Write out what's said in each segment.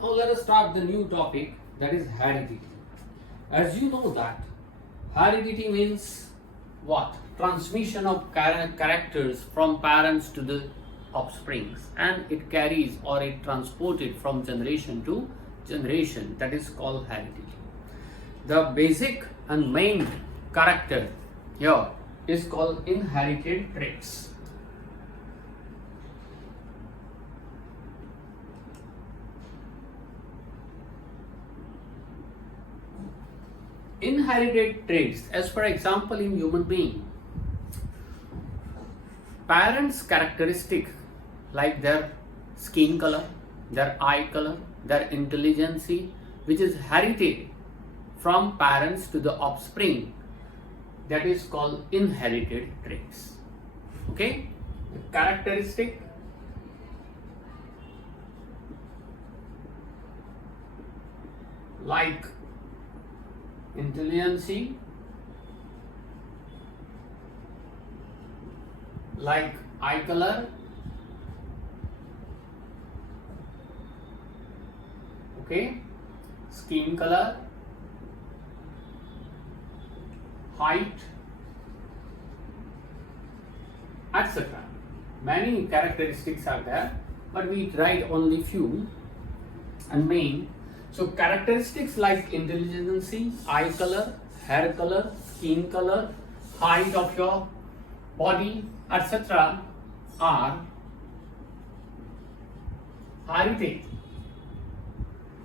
Now let us start the new topic, that is heredity. As you know that heredity means what? Transmission of characters from parents to the offsprings, and it carries or it transported from generation to generation, that is called heredity. The basic and main character here is called inherited traits. Inherited traits, as for example in human being, parents' characteristic like their skin color, their eye color, their intelligence, which is inherited from parents to the offspring, that is called inherited traits. Okay, the characteristic like intelligence, like eye color, okay, skin color, height, etc. Many characteristics are there, but we write only few and main. So characteristics like intelligence, eye color, hair color, skin color, height of your body, etc. are inherited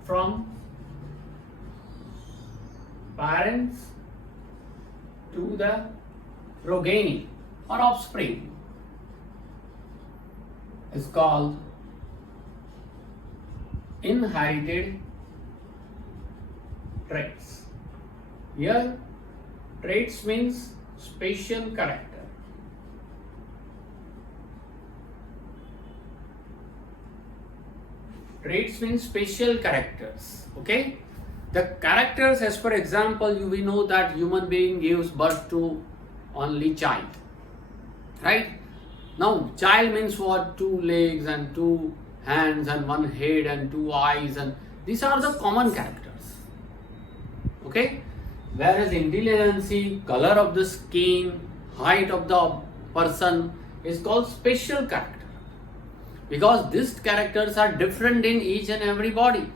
from parents to the progeny or offspring, is called inherited traits. Here, traits means special character. Traits means special characters. Okay, the characters, as for example, we know that human being gives birth to only child, right? Now, child means what? 2 legs and 2 hands and 1 head and 2 eyes, and these are the common characters. Okay, whereas intelligence, color of the skin, height of the person is called special character, because these characters are different in each and every body.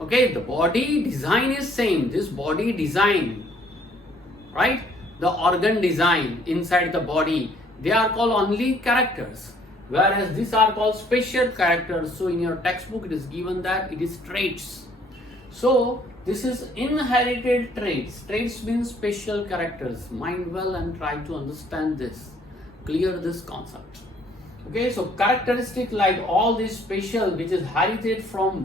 Okay, the body design is same. This body design, right? The organ design inside the body, they are called only characters, whereas these are called special characters. So in your textbook it is given that it is traits. So this is inherited traits. Traits means special characters. Mind well and try to understand this. Clear this concept. Okay, so characteristic like all these special, which is inherited from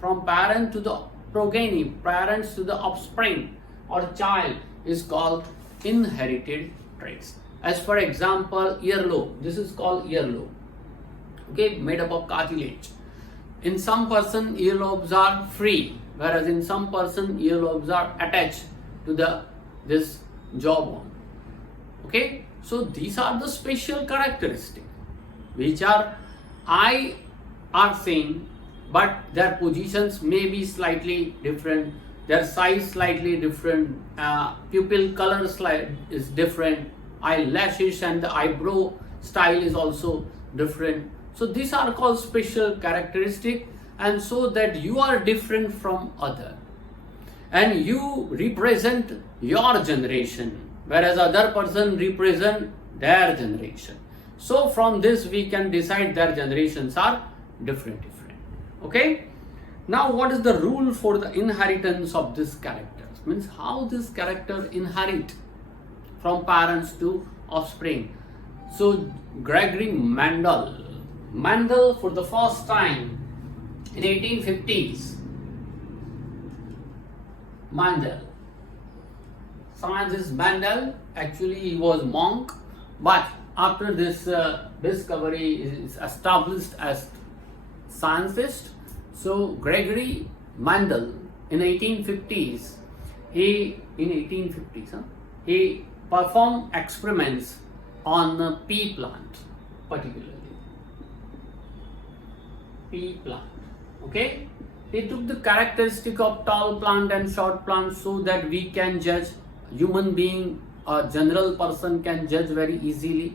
from parent to the progeny, parents to the offspring or child, is called inherited traits. As for example, earlobe. This is called earlobe. Okay, made up of cartilage. In some person, earlobes are free, whereas in some person, earlobes are attached to this jawbone. Okay, so these are the special characteristics which are same, but their positions may be slightly different, their size slightly different, pupil color is different, eyelashes and the eyebrow style is also different. So these are called special characteristics, and so that you are different from other and you represent your generation, whereas other person represent their generation. So from this we can decide their generations are different. Okay, now what is the rule for the inheritance of these characters? Means how this character inherit from parents to offspring. So Gregory Mendel for the first time in 1850s, scientist Mendel, actually he was monk, but after this discovery is established as scientist. So Gregory Mendel in 1850s, he performed experiments on the pea plant, particularly pea plant. Okay, he took the characteristic of tall plant and short plant so that we can judge, human being, a general person can judge very easily.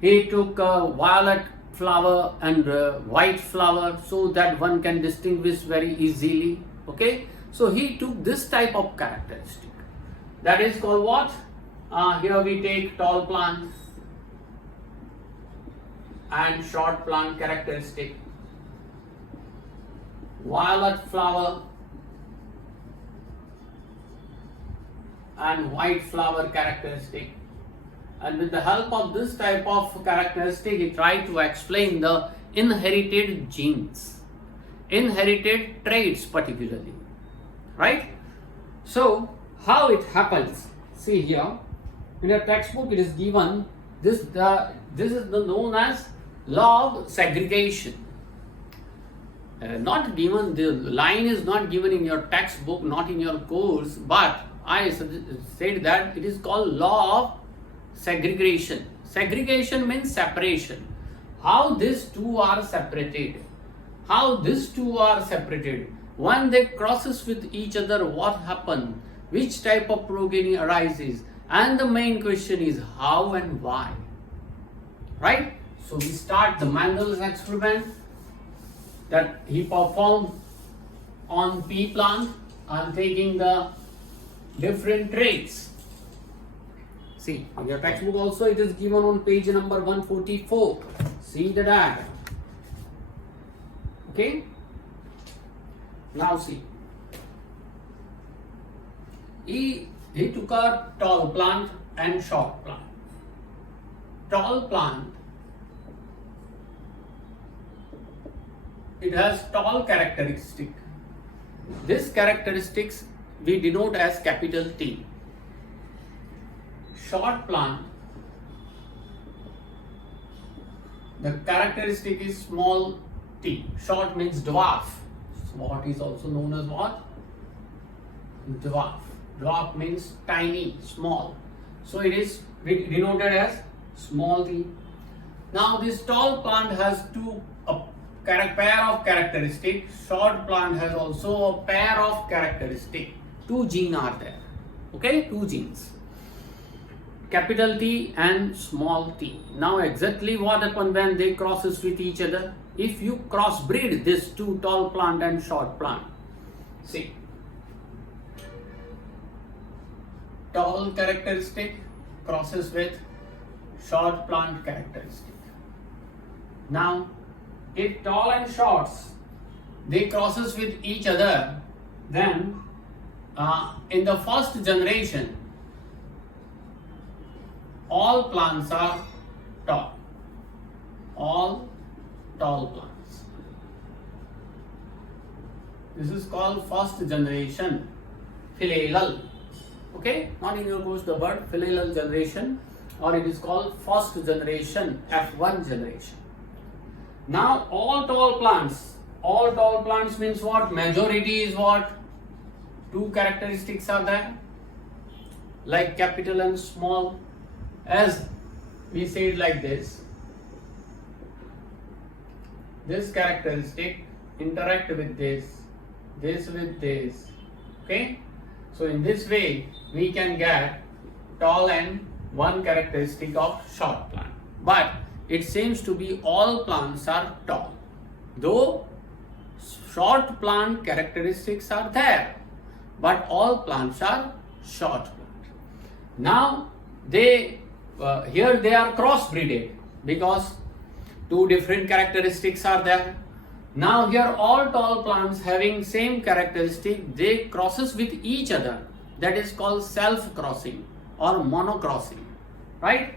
He took a violet flower and white flower so that one can distinguish very easily. Okay, so he took this type of characteristic. That is called what? Here we take tall plant and short plant characteristic, violet flower and white flower characteristic, and with the help of this type of characteristic he tried to explain the inherited genes, inherited traits particularly, right? So how it happens? See here in a textbook it is given this is the known as law of segregation. Not given, the line is not given in your textbook, not in your course, but I said that it is called law of segregation. Segregation means separation. How these two are separated? How these two are separated? When they crosses with each other, what happens? Which type of progeny arises? And the main question is how and why? Right? So we start the Mendel's experiment that he performed on pea plant and taking the different traits. See, in your textbook also it is given on page number 144. See the diagram. Okay? Now see. He took a tall plant and short plant. Tall plant, it has tall characteristic. This characteristics we denote as capital T. Short plant, the characteristic is small t. Short means dwarf. What is also known as what? Dwarf. Dwarf means tiny, small. So it is denoted as small t. Now this tall plant has pair of characteristics. Short plant has also a pair of characteristics. Two genes are there. Okay, two genes. Capital T and small t. Now exactly what happens when they crosses with each other? If you crossbreed this two tall plant and short plant, see, tall characteristic crosses with short plant characteristic. Now if tall and shorts they crosses with each other, then in the first generation all plants are tall. All tall plants. This is called first generation filial. Okay, not in your course the word filial generation, or it is called first generation, F1 generation. Now all tall plants means what? Majority is what? Two characteristics are there, like capital and small. As we say it like this characteristic interact with this with this. Okay, so in this way we can get tall and one characteristic of short plant. But it seems to be all plants are tall, though short plant characteristics are there, but all plants are short plant. Now here they are crossbreeded because two different characteristics are there. Now here all tall plants having same characteristic, they crosses with each other. That is called self-crossing or monocrossing, right?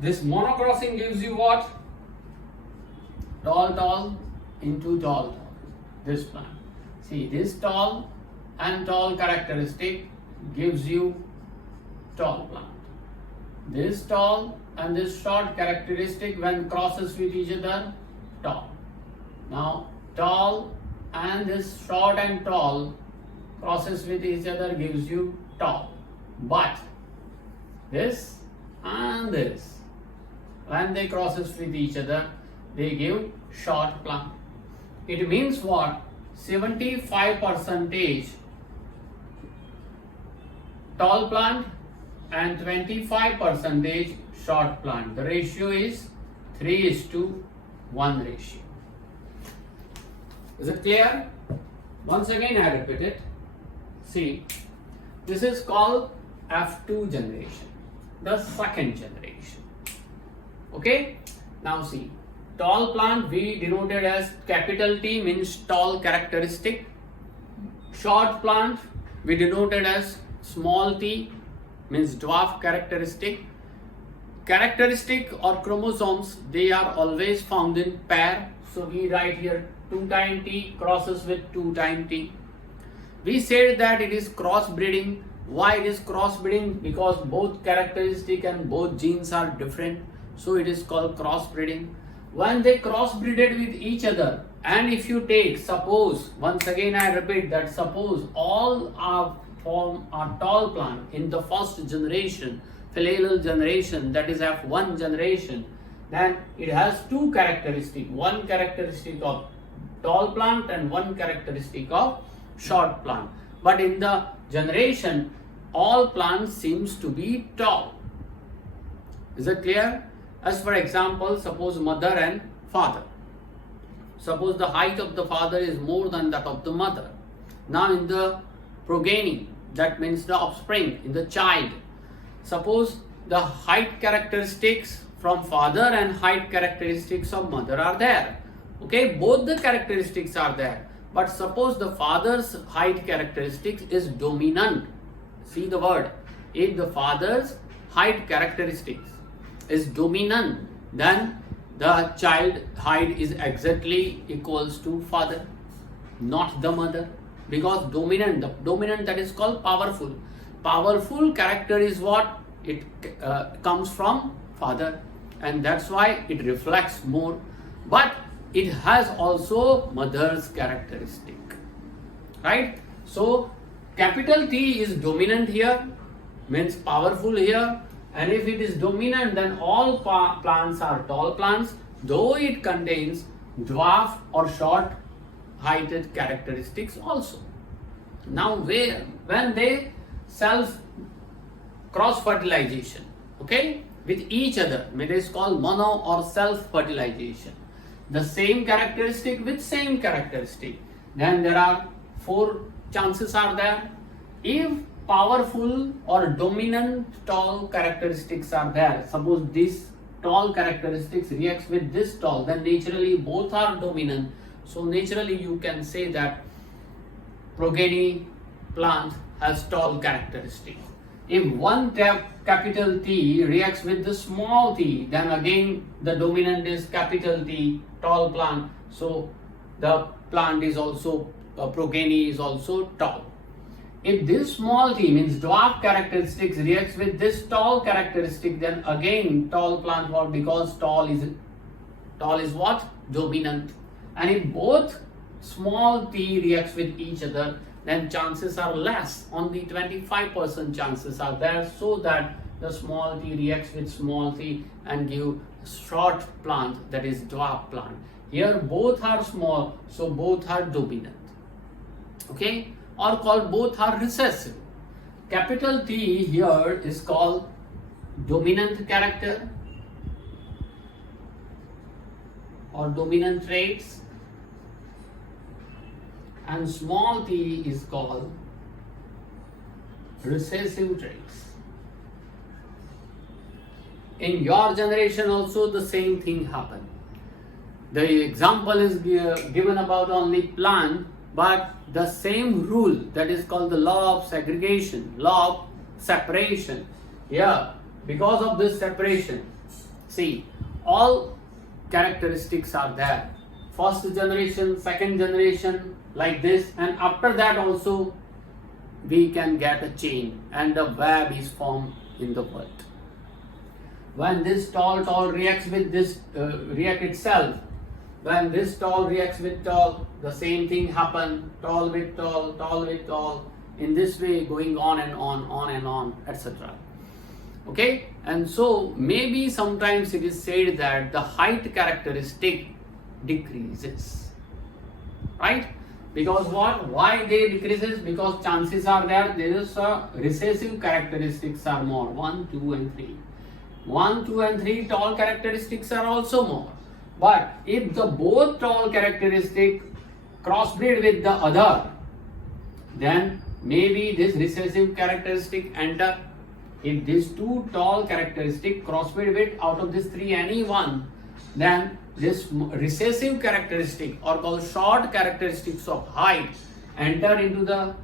This monocrossing gives you what? Tall into tall. This plant. See, this tall and tall characteristic gives you tall plant. This tall and this short characteristic when crosses with each other, tall. Now tall and this short and tall crosses with each other gives you tall. But this and this, when they crosses with each other, they give short plant. It means what? 75% tall plant and 25% short plant. The ratio is 3:1 ratio. Is it clear? Once again I repeat it. See, this is called F2 generation, the second generation. Okay? Now see, tall plant we denoted as capital T, means tall characteristic. Short plant we denoted as small t, means dwarf characteristic. Characteristic or chromosomes, they are always found in pair. So we write here 2 times T crosses with 2 times T. We said that it is crossbreeding. Why it is crossbreeding? Because both characteristic and both genes are different. So it is called crossbreeding. When they crossbreeded with each other, and if you take, suppose, once again I repeat that, suppose all are form a tall plant in the first generation, filial generation, that is F1 generation, then it has two characteristics, one characteristic of tall plant and one characteristic of short plant. But in the generation, all plants seems to be tall. Is it clear? As for example, suppose mother and father. Suppose the height of the father is more than that of the mother. Now in the progeny, that means the offspring, in the child, suppose the height characteristics from father and height characteristics of mother are there. Okay, both the characteristics are there. But suppose the father's height characteristics is dominant. See the word. If the father's height characteristics is dominant, then the child height is exactly equals to father, not the mother. Because dominant, the dominant, that is called powerful. Powerful character is what? It comes from father, and that's why it reflects more. But it has also mother's characteristic, right? So capital T is dominant here, means powerful here, and if it is dominant, then all plants are tall plants, though it contains dwarf or short heighted characteristics also. Now when they self cross fertilization, okay, with each other, it is called mono or self fertilization. The same characteristic with same characteristic, then there are 4 chances are there. If powerful or dominant tall characteristics are there, suppose this tall characteristics reacts with this tall, then naturally both are dominant. So naturally you can say that progeny plant has tall characteristics. If one capital T reacts with the small t, then again the dominant is capital T, tall plant. So the plant is also, progeny is also tall. If this small t, means dwarf characteristics, reacts with this tall characteristic, then again tall plant, what? Because tall is what? Dominant. And if both small t reacts with each other, then chances are less, only 25% chances are there, so that the small t reacts with small t and give short plant, that is dwarf plant. Here both are small, so both are dominant, okay, or called both are recessive. Capital T here is called dominant character or dominant traits, and small t is called recessive traits. In your generation also the same thing happened. The example is given about only plant, but the same rule, that is called the law of segregation, law of separation. Yeah, because of this separation, see, all characteristics are there. First generation, second generation, like this, and after that also we can get a chain and the web is formed in the world. When this tall reacts with this, react itself, when this tall reacts with tall, the same thing happen, tall with tall, in this way going on and on, etc. Okay, and so maybe sometimes it is said that the height characteristic decreases. right? Because what? Why they decreases? Because chances are there is recessive characteristics are more, 1, 2 and 3. 1, 2 and 3 tall characteristics are also more. But if the both tall characteristic crossbreed with the other, then maybe this recessive characteristic enter. If these two tall characteristic crossbreed with out of these three any one, then this recessive characteristic or called short characteristics of height enter into the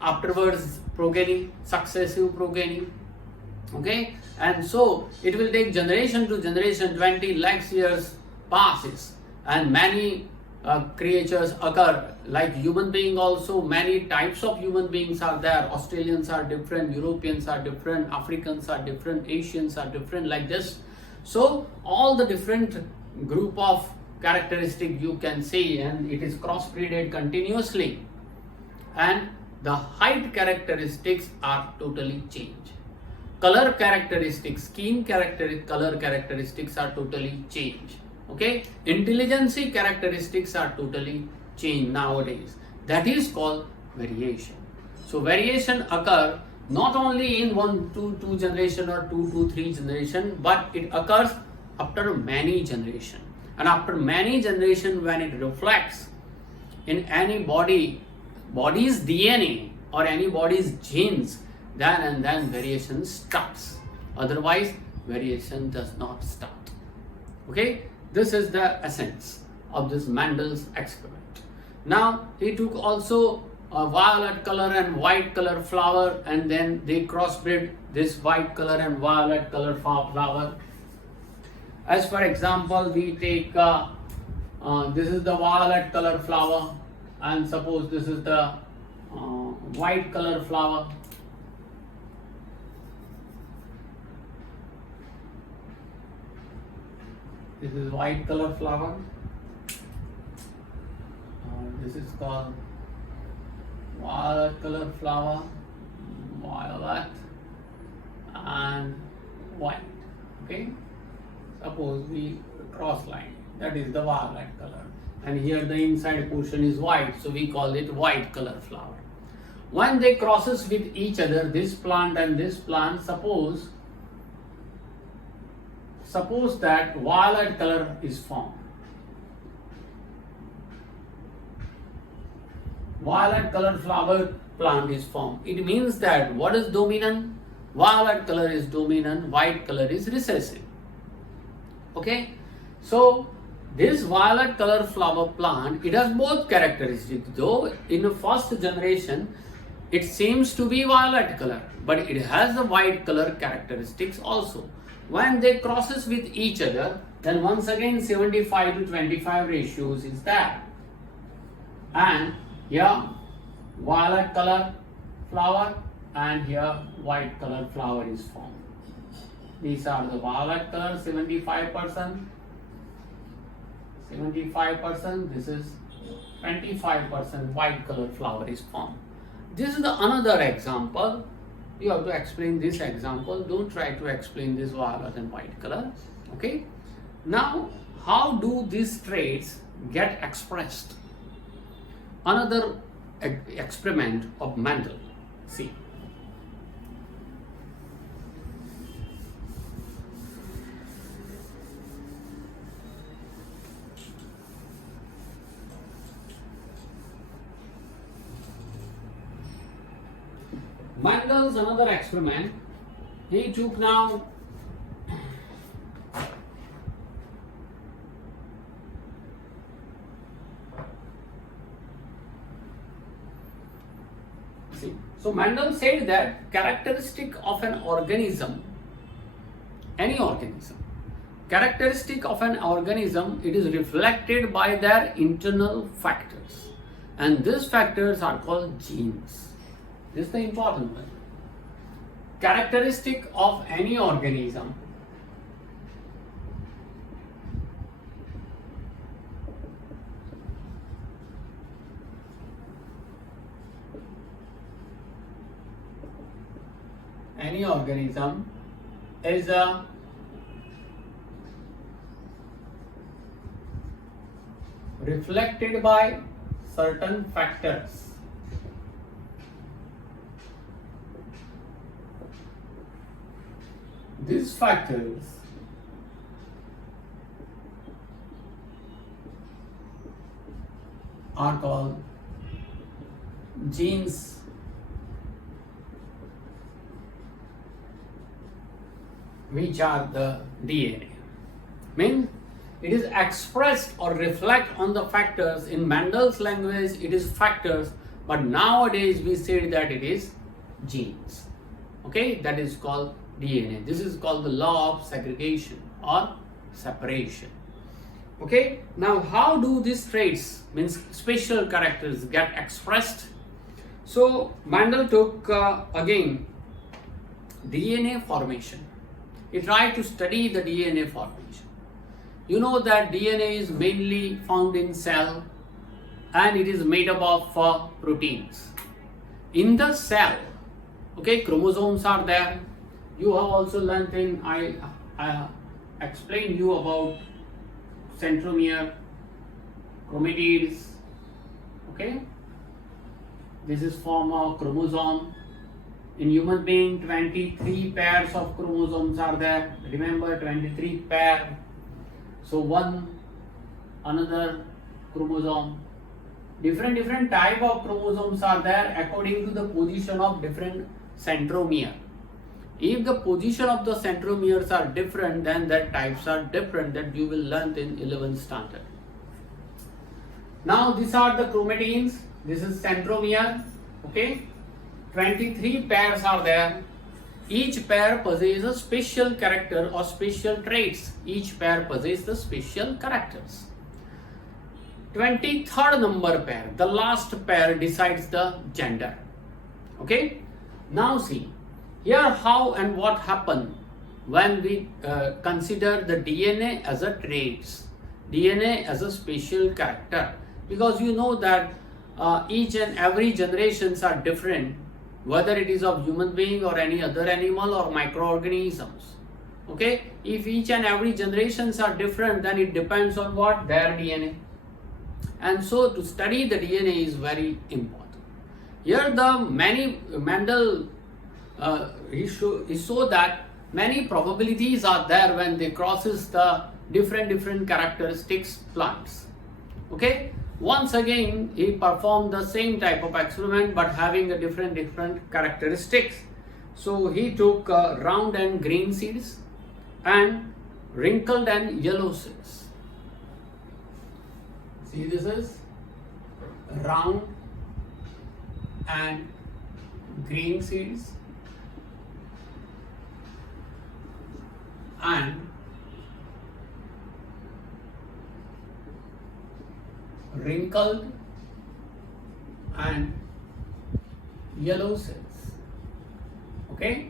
afterwards progeny, successive progeny. Okay, and so it will take generation to generation, 20 lakhs years passes, and many creatures occur. Like human being also, many types of human beings are there. Australians are different, Europeans are different, Africans are different, Asians are different, like this. So all the different group of characteristic you can see, and it is crossbreeded continuously, and the height characteristics are totally changed. Color characteristics, color characteristics are totally changed. Okay, intelligence characteristics are totally changed nowadays. That is called variation. So variation occur not only in 1 to 2 generation or 2 to 3 generation, but it occurs after many generation. And after many generation, when it reflects in any body's DNA or any body's genes, then and then variation starts. Otherwise, variation does not start. Okay, this is the essence of this Mendel's experiment. Now, he took also a violet color and white color flower, and then they crossbred this white color and violet color flower. As for example, we take this is the violet color flower, and suppose this is the white color flower. This is white color flower. This is called violet color flower, violet and white. Okay. Suppose we cross line, that is the violet color, and here the inside portion is white, so we call it white color flower. When they crosses with each other, this plant and this plant, suppose that violet color is formed. Violet color flower plant is formed. It means that what is dominant? Violet color is dominant, white color is recessive. Okay, so this violet color flower plant, it has both characteristics. Though in the first generation it seems to be violet color, but it has the white color characteristics also. When they crosses with each other, then once again 75 to 25 ratios is there, and here violet color flower and here white color flower is formed. These are the violet color 75%, this is 25% white color flower is formed. This is the another example. You have to explain this example. Don't try to explain this violet and white color. Okay. Now, how do these traits get expressed? Another experiment of Mendel. See. Mendel's another experiment. He took now so Mendel said that characteristic of an organism, any organism, characteristic of an organism, it is reflected by their internal factors, and these factors are called genes. This is the important one. Characteristic of any organism, is reflected by certain factors. These factors are called genes, which are the DNA. Means it is expressed or reflect on the factors. In Mendel's language it is factors, but nowadays we say that it is genes. Okay, that is called DNA. This is called the law of segregation or separation. Okay, now how do these traits, means special characters, get expressed? So Mendel took again DNA formation. He tried to study the DNA formation. You know that DNA is mainly found in cell and it is made up of proteins. In the cell, okay, chromosomes are there. You have also learnt in, I explained you about centromere, chromatids, okay. This is form of chromosome. In human being, 23 pairs of chromosomes are there. Remember, 23 pair. So one, another chromosome. Different type of chromosomes are there according to the position of different centromere. If the position of the centromeres are different, then their types are different, that you will learn in 11th standard. Now these are the chromatins. This is centromere. Okay, 23 pairs are there. Each pair possesses a special character or special traits. Each pair possesses the special characters. 23rd number pair, the last pair, decides the gender. Okay, now see here how and what happen when we consider the DNA as a traits, DNA as a special character, because you know that each and every generations are different, whether it is of human being or any other animal or microorganisms. Okay, if each and every generations are different, then it depends on what? Their DNA. And so to study the DNA is very important. Here the many Mendel he showed that many probabilities are there when they crosses the different characteristics plants. Okay, once again he performed the same type of experiment but having a different characteristics. So he took round and green seeds and wrinkled and yellow seeds. See, this is round and green seeds and wrinkled and yellow cells. Okay,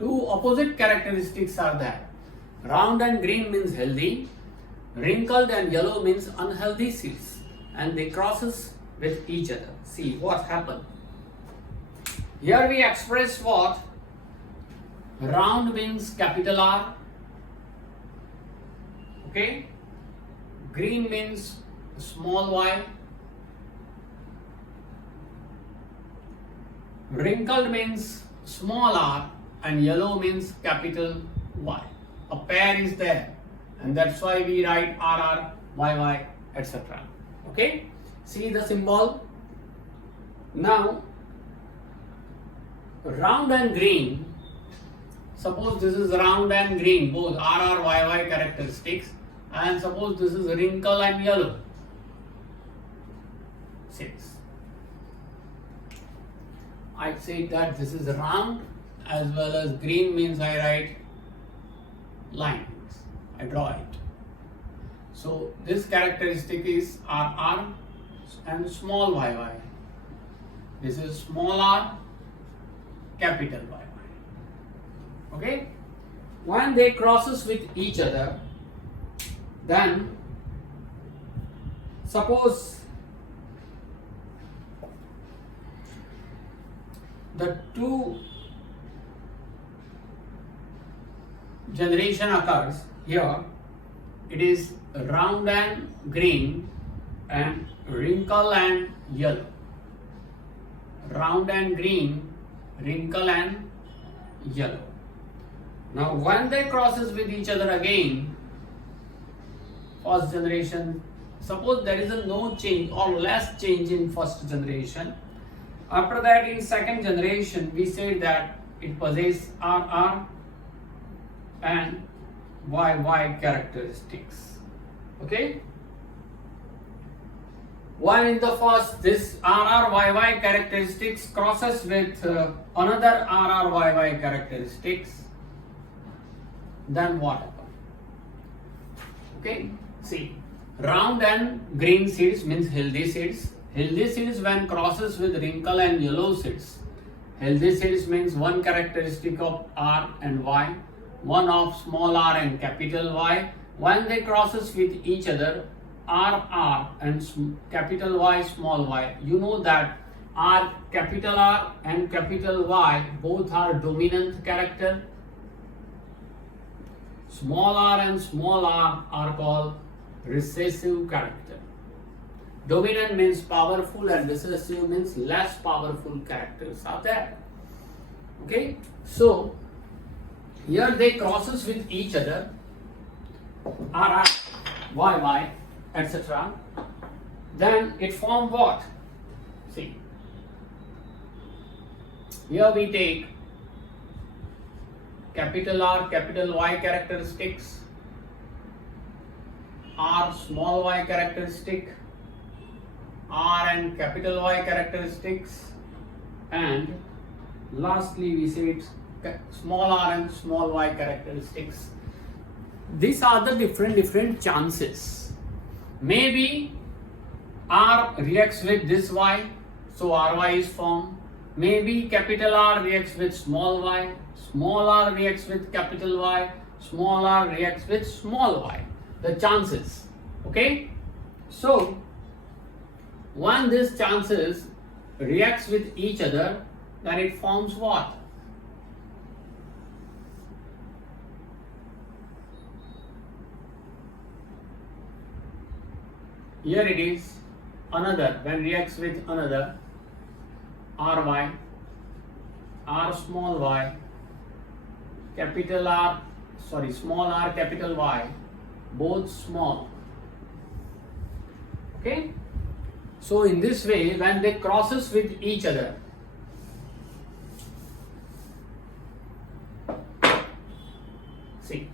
two opposite characteristics are there. Round and green means healthy, wrinkled and yellow means unhealthy seeds, and they crosses with each other. See what happened. Here we express what? Round means capital R. Okay, green means small y, wrinkled means small r, and yellow means capital Y. A pair is there, and that's why we write RR, YY, etc. Okay, see the symbol. Now round and green, suppose this is round and green, both RR, YY characteristics, and suppose this is wrinkle and yellow. 6. I say that this is round as well as green means I write lines, I draw it. So this characteristic is RR and small YY. This is small r, capital YY. Okay, when they crosses with each other, then suppose the two generation occurs here, it is round and green and wrinkle and yellow. Round and green, wrinkle and yellow. Now when they crosses with each other again, first generation, suppose there is a no change or less change in first generation. After that, in second generation, we said that it possesses RR and YY characteristics. Okay? While in the first, this RRYY characteristics crosses with another RRYY characteristics, then what happens? Okay, see, round and green seeds means healthy seeds. Healthy seeds when crosses with wrinkle and yellow seeds. Healthy seeds means one characteristic of R and Y, one of small r and capital Y. When they crosses with each other, R and capital Y, small y. You know that capital R and capital Y both are dominant character. Small r and small r are called recessive character. Dominant means powerful and recessive means less powerful characters are there. Okay, so here they crosses with each other, R, Y, etc. Then it form what? See, here we take capital R, capital Y characteristics, R, small y characteristic, R and capital Y characteristics, and lastly we say it's small r and small y characteristics. These are the different chances. Maybe R reacts with this y, so Ry is formed. Maybe capital R reacts with small y, small r reacts with capital Y, small r reacts with small y. The chances. Okay? So, when these chances reacts with each other, then it forms what? Here it is, another, when reacts with another, Ry, R small y, capital R, small r, capital Y, both small. Okay? So in this way, when they crosses with each other, see,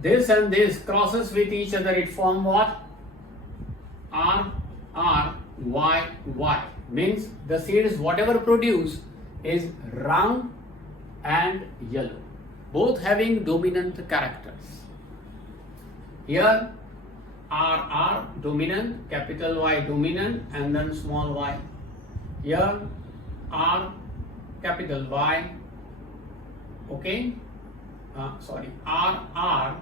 this and this crosses with each other, it form what? R, Y, Y. Means the seeds whatever produce is round and yellow, both having dominant characters. Here R dominant, capital Y dominant, and then small y. Here R, capital Y, okay, R,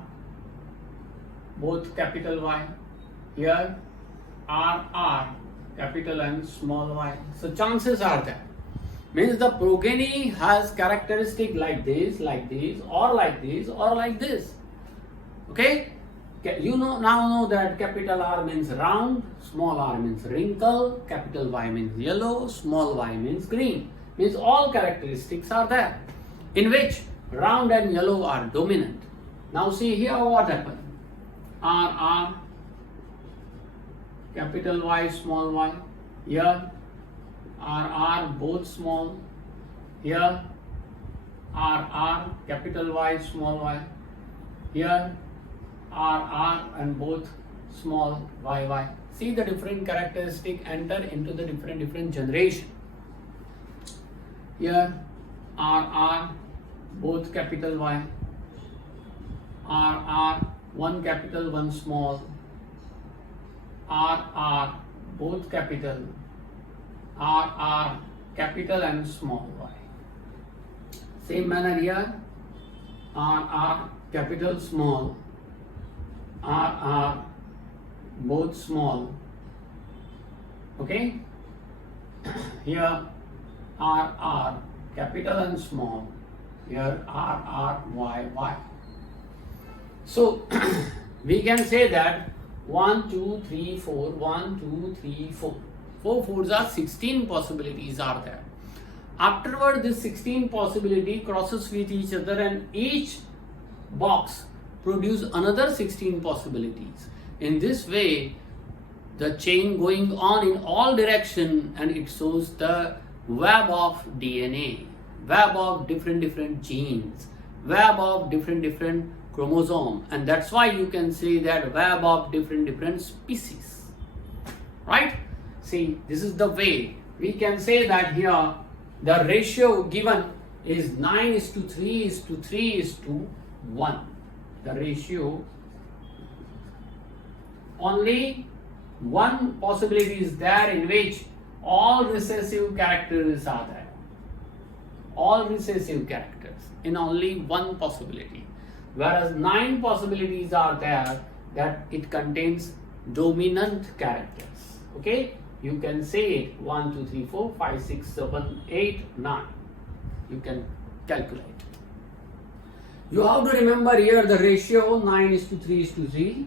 both capital Y. Here R, capital and small y. So chances are there. Means the progeny has characteristic like this, or like this, or like this. Okay? You now know that capital R means round, small r means wrinkle, capital Y means yellow, small y means green. Means all characteristics are there, in which round and yellow are dominant. Now see here what happened. R, capital Y, small y. Here R, both small. Here R, capital Y, small y. Here R and both small y. See the different characteristic enter into the different generation. Here R, both capital Y. R, one capital, one small. R, both capital. R, capital and small y. Same manner here. R, capital, small. R, both small. Okay? Here R, capital and small. Here R, Y. So we can say that 1, 2, 3, 4, 1, 2, 3, 4. 4 fours are 16 possibilities are there. Afterward, this 16 possibility crosses with each other and each box produce another 16 possibilities. In this way, the chain going on in all direction, and it shows the web of DNA, web of different genes, web of different chromosome, and that's why you can say that web of different species, right? See, this is the way we can say that here the ratio given is 9:3:3:1. The ratio, only one possibility is there in which all recessive characters are there. All recessive characters in only one possibility. Whereas 9 possibilities are there that it contains dominant characters. Okay? You can say it 1, 2, 3, 4, 5, 6, 7, 8, 9. You can calculate. You have to remember here the ratio 9:3:3.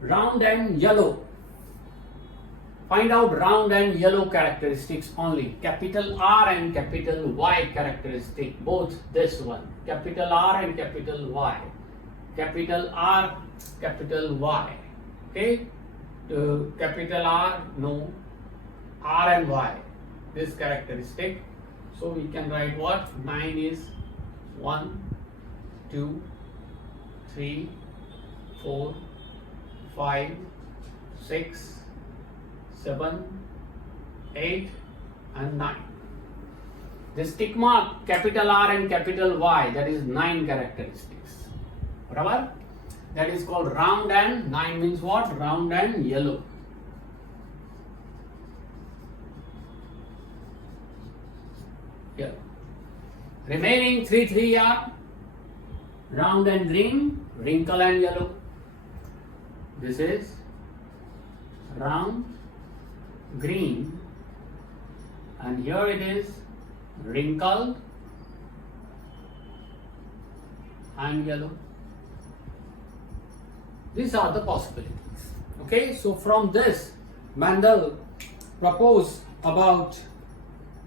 Round and yellow. Find out round and yellow characteristics only. Capital R and capital Y characteristic. Both this one. Capital R and capital Y. Capital R, capital Y. Okay? Capital R, no. R and Y. This characteristic. So we can write what? 9 is 1, 2, 3, 4, 5, 6, 7, 8 and 9. This tick mark capital R and capital Y, that is 9 characteristics. Whatever? That is called round, and 9 means what? Round and yellow. Here. Remaining 3 are round and green, wrinkle and yellow. This is round, green, and here it is wrinkled and yellow. These are the possibilities. Okay, so from this, Mendel proposed about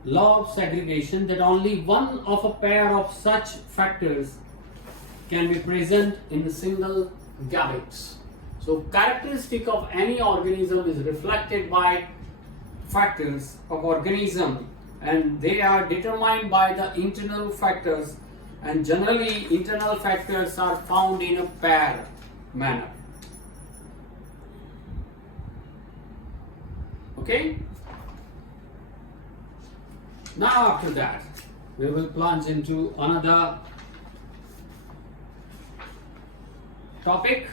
law of segregation, that only one of a pair of such factors can be present in single gametes. So characteristic of any organism is reflected by factors of organism, and they are determined by the internal factors, and generally internal factors are found in a pair manner. Okay? Now after that, we will plunge into another topic